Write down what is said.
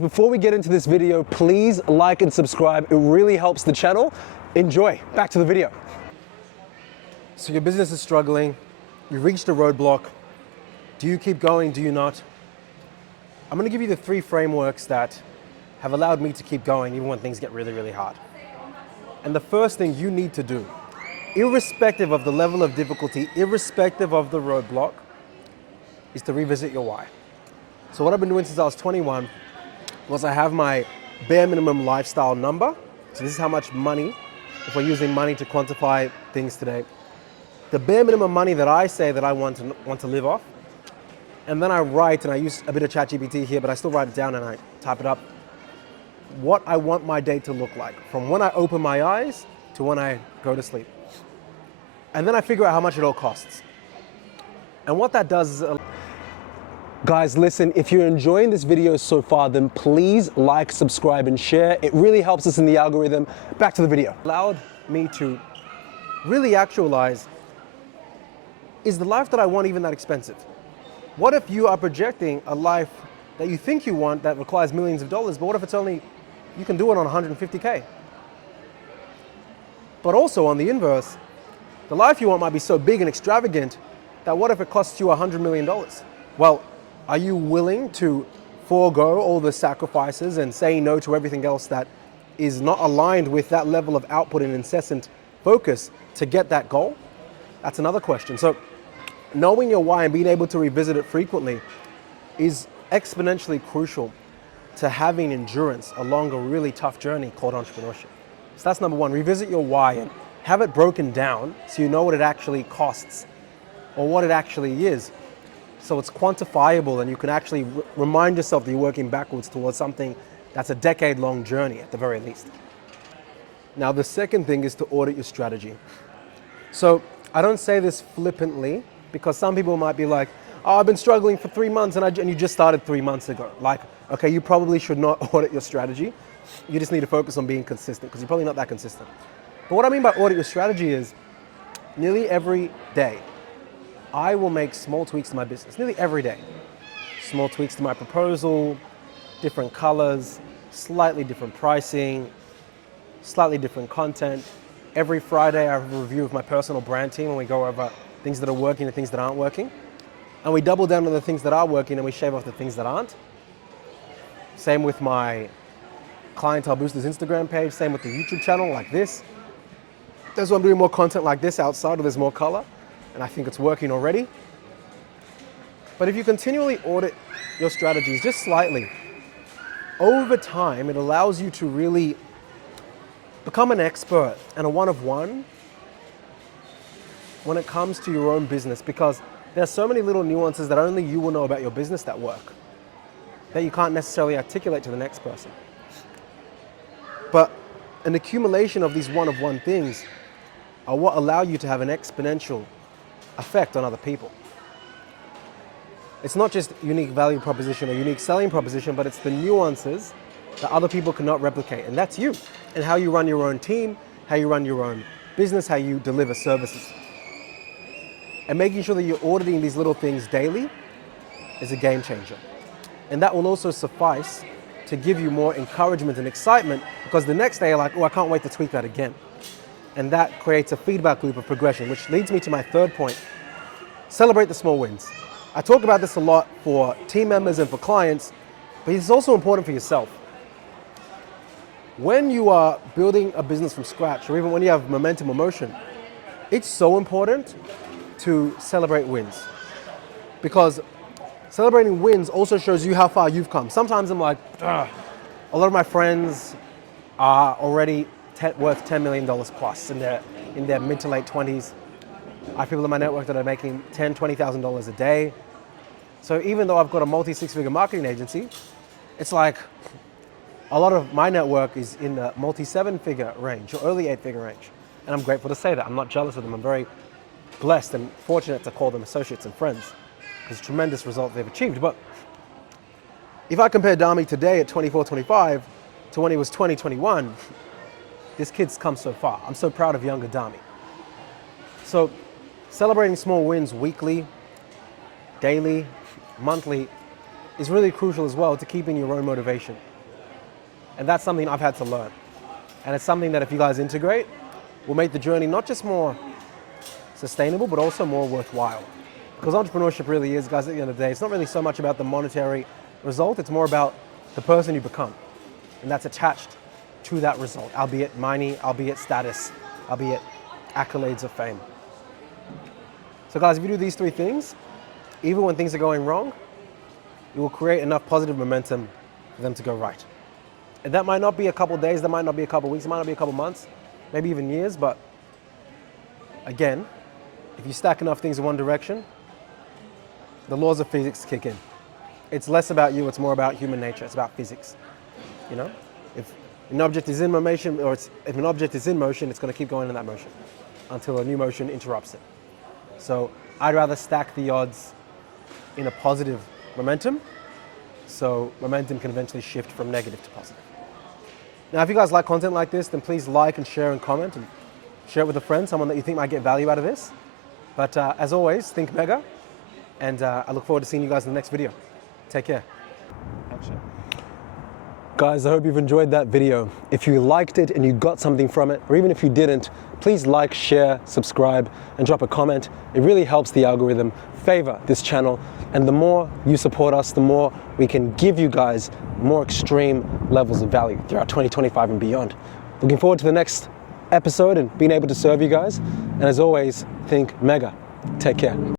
Before we get into this video, please like and subscribe. It really helps the channel. Enjoy. Back to the video. So your business is struggling. You reached a roadblock. Do you keep going? Do you not? I'm going to give you the 3 frameworks that have allowed me to keep going even when things get really, really hard. And the first thing you need to do, irrespective of the level of difficulty, irrespective of the roadblock, is to revisit your why. So what I've been doing since I was 21 was I have my bare minimum lifestyle number. So this is how much money, if we're using money to quantify things today, the bare minimum money that I say that I want to live off. And then I write, and I use a bit of ChatGPT here, but I still write it down and I type it up, what I want my day to look like from when I open my eyes to when I go to sleep. And then I figure out how much it all costs. And what that does is... Guys, listen, if you're enjoying this video so far, then please like, subscribe, and share. It really helps us in the algorithm. Back to the video. Allowed me to really actualize, is the life that I want even that expensive? What if you are projecting a life that you think you want that requires millions of dollars, but what if it's only, you can do it on 150K? But also on the inverse, the life you want might be so big and extravagant that what if it costs you $100 million? Well, are you willing to forego all the sacrifices and say no to everything else that is not aligned with that level of output and incessant focus to get that goal? That's another question. So knowing your why and being able to revisit it frequently is exponentially crucial to having endurance along a really tough journey called entrepreneurship. So that's number 1, revisit your why and have it broken down so you know what it actually costs or what it actually is. So it's quantifiable and you can actually remind yourself that you're working backwards towards something that's a decade-long journey at the very least. Now, the second thing is to audit your strategy. So I don't say this flippantly because some people might be like, oh, I've been struggling for 3 months and you just started 3 months ago. Like, okay, you probably should not audit your strategy. You just need to focus on being consistent because you're probably not that consistent. But what I mean by audit your strategy is nearly every day, I will make small tweaks to my business, nearly every day. Small tweaks to my proposal, different colors, slightly different pricing, slightly different content. Every Friday I have a review of my personal brand team and we go over things that are working and things that aren't working. And we double down on the things that are working and we shave off the things that aren't. Same with my Clientele Boosters Instagram page, same with the YouTube channel like this. That's why I'm doing more content like this outside where there's more color. And I think it's working already. But if you continually audit your strategies just slightly, over time, it allows you to really become an expert and a one-of-one when it comes to your own business, because there's so many little nuances that only you will know about your business that work, that you can't necessarily articulate to the next person. But an accumulation of these one-of-one things are what allow you to have an exponential effect on other people. It's not just unique value proposition or unique selling proposition, but it's the nuances that other people cannot replicate. And that's you and how you run your own team, how you run your own business, how you deliver services. And making sure that you're auditing these little things daily is a game changer. And that will also suffice to give you more encouragement and excitement because the next day you're like, oh, I can't wait to tweak that again. And that creates a feedback loop of progression, which leads me to my third point. Celebrate the small wins. I talk about this a lot for team members and for clients, but it's also important for yourself. When you are building a business from scratch, or even when you have momentum or motion, it's so important to celebrate wins. Because celebrating wins also shows you how far you've come. Sometimes I'm like, ugh. A lot of my friends are already worth $10 million plus in their mid to late 20s. I have people in my network that are making $10,000, $20,000 a day. So even though I've got a multi-6-figure marketing agency, it's like a lot of my network is in the multi-7-figure range or early 8-figure range. And I'm grateful to say that. I'm not jealous of them. I'm very blessed and fortunate to call them associates and friends because tremendous result they've achieved. But if I compare Dami today at 24, 25 to when he was 20, 21, this kid's come so far. I'm so proud of younger Dami. So celebrating small wins weekly, daily, monthly is really crucial as well to keeping your own motivation. And that's something I've had to learn. And it's something that if you guys integrate, will make the journey not just more sustainable, but also more worthwhile. Because entrepreneurship really is, guys, at the end of the day, it's not really so much about the monetary result, it's more about the person you become. And that's attached to that result, albeit money, albeit status, albeit accolades of fame. So guys, if you do these three things, even when things are going wrong, you will create enough positive momentum for them to go right. And that might not be a couple days, that might not be a couple weeks, it might not be a couple months, maybe even years, but again, if you stack enough things in one direction, the laws of physics kick in. It's less about you, it's more about human nature, it's about physics. You know? If an object is in motion, or if an object is in motion, it's going to keep going in that motion until a new motion interrupts it. So I'd rather stack the odds in a positive momentum, so momentum can eventually shift from negative to positive. Now, if you guys like content like this, then please like and share and comment and share it with a friend, someone that you think might get value out of this. But as always, think mega, and I look forward to seeing you guys in the next video. Take care. Action. Guys, I hope you've enjoyed that video. If you liked it and you got something from it, or even if you didn't, please like, share, subscribe, and drop a comment. It really helps the algorithm favor this channel. And the more you support us, the more we can give you guys more extreme levels of value throughout 2025 and beyond. Looking forward to the next episode and being able to serve you guys. And as always, think mega. Take care.